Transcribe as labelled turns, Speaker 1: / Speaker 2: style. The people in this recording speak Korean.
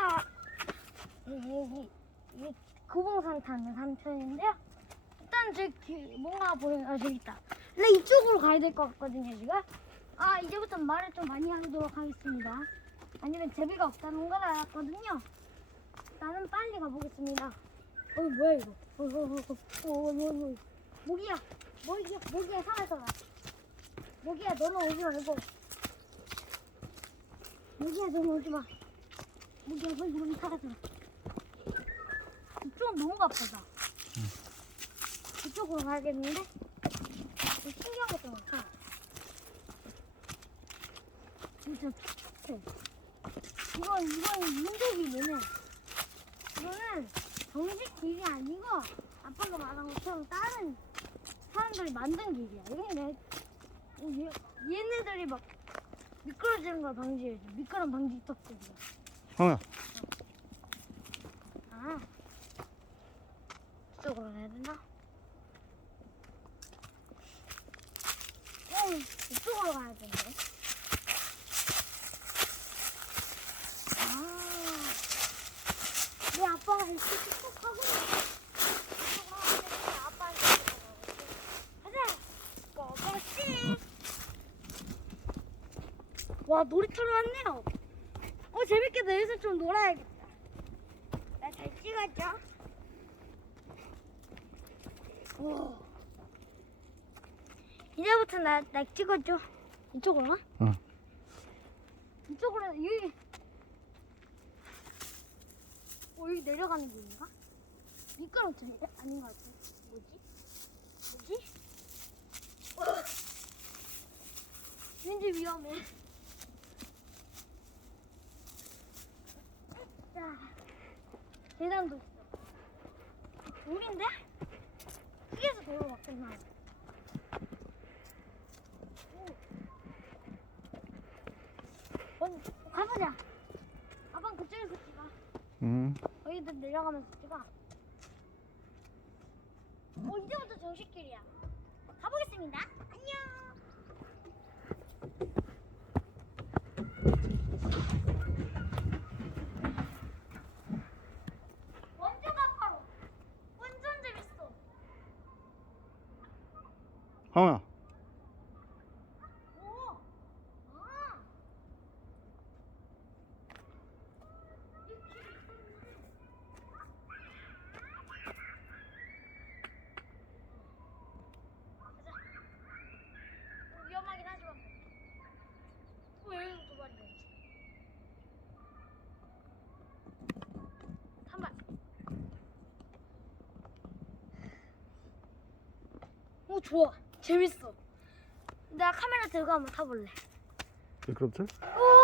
Speaker 1: 아! 이, 구봉산 타는 삼촌인데요. 일단 제 기, 뭔가 보여 아 저기 있다. 근데 이쪽으로 가야 될 것 같거든요 지금. 아 이제부터 말을 좀 많이 하도록 하겠습니다. 아니면 제비가 없다는 걸 알았거든요. 나는 빨리 가보겠습니다. 어 뭐야 이거? 어, 어, 어, 어. 모기야, 모기야, 모기야 살아서 와. 모기야 너는 오지 말고. 모기야 너는 오지 마. 빨리 너는 살아서 와. 이쪽은 너무 바쁘다. 이쪽으로 가야겠는데? 이거 신기한 것도 많다. 진짜 네. 이건 이건 문제기는 이거는 정식 길이 아니고 아빠가 말한 것처럼 다른 사람들이 만든 길이야. 이게 내 얘, 얘네들이 막 미끄러지는 걸 방지해줘. 미끄럼 방지 턱들이야.
Speaker 2: 형아,
Speaker 1: 아 이쪽으로 가야 되나? 어 이쪽으로 가야 되는데. 아, 내 아빠가 이렇게 툭툭 하고 있어. 아빠한테 가자. 고고씨. 와 놀이터로 왔네요. 어 재밌겠다. 여기서 좀 놀아야겠다. 나 잘 찍었죠? 와. 이제부터 나, 나 찍어줘. 이쪽으로 와?
Speaker 2: 응.
Speaker 1: 이쪽으로, 여기. 어, 여기 내려가는 길인가? 미끄럼틀 아닌 것 같아. 뭐지? 뭐지? 어. 왠지 위험해. 자, 계단도 있어. 돌인데? 크게서 돌로 왔구나. 먼저 가보자. 아빠 그쪽에서 찍어.
Speaker 2: 음,
Speaker 1: 여기도 내려가면서 찍어. 어 이제부터 정식길이야. 가보겠습니다.
Speaker 2: 아.
Speaker 1: 어, 위험하긴 하지만. 어, 여기도 두 마리 있지. 한 발. 오, 좋아. 재밌어. 내가 카메라 들고 한번 타볼래.
Speaker 2: 미끄럼틀?
Speaker 1: 우